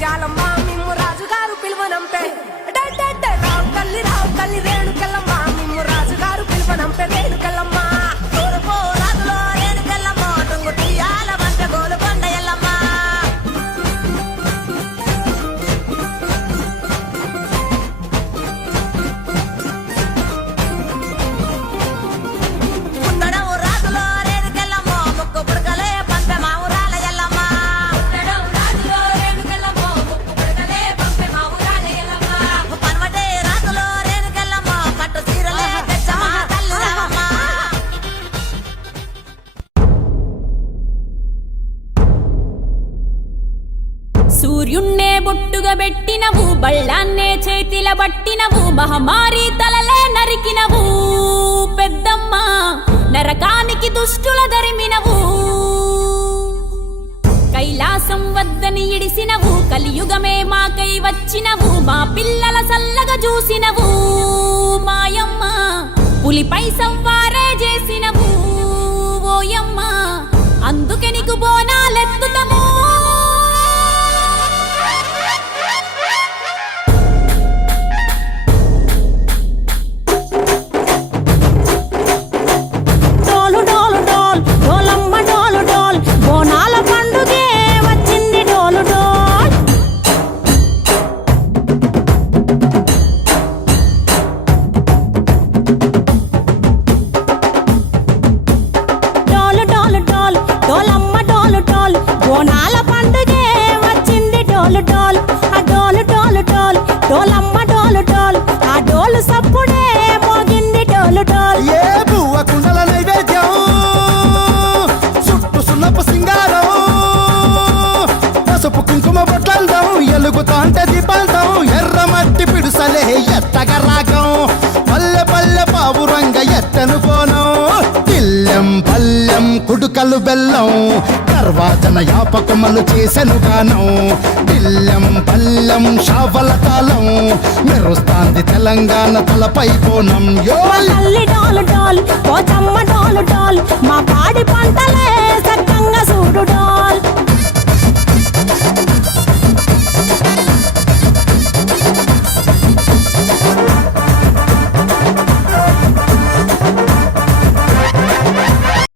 ముత్యాలమ్మ మిమ్ము రాజుగారు పిలువనంపే రావు కల్లి రేణుకెళ్ళమ్మ మిమ్ము రాజుగారు పిలువనంపే రేణుకెళ్ళమ్మ తోరుపో రాజులో రేణుకెళ్ళమ్మ తుంగు తీయాల వంట గోలుకొండ ఎల్లమ్మ ఉండడం రాజులో రేణుకెళ్ళమ్మ ముక్కు పుడకలే పంపె మా ఊరాల ఎల్లమ్మ ఉండడం రాజులో రేణుకెళ్ళమ్మ ముక్కు పుడకలే పంపె మా ఊరాల ఎల్లమ్మ పనవటే రాజులో రేణుకెళ్ళమ్మ పట్టు చీరలే తెచ్చమ్మ తల్లి రావమ్మ సూర్యున్నే బొట్టుగా పెట్టినవు బళ్ళాన్నే చేతిల పట్టినవు మహమారి తలలే నరికినవు పెద్దమ్మ నరకానికి దుష్టుల దరిమినవు కైలాసం వద్దని ఇడిసినవు కలియుగమే మాకై వచ్చినవు మా పిల్లల సల్లగా చూసినవు మాయమ్మ పులిపై సవ్వారే చేసినవు ఓయమ్మ అందుకే నీకు బోనాలెత్తుతము ఎలుగుతాంటే దీపాలతం ఎర్రమట్టి పిడుసలే ఎత్తగ రాగం పల్లె పల్లె పావురంగ ఎత్తను పోనం తిల్లెం పల్లెం కుడుకలు బెల్లం తర్వాతన యాపకమలు చేసెను గానం తిల్లెం పల్లెం షావల కాలం మెరుస్తాంది తెలంగాణ తలపై పోనం డాలు డాలు డాల్ పోచమ్మ డాలు డాల్ మా పాడి పంటలే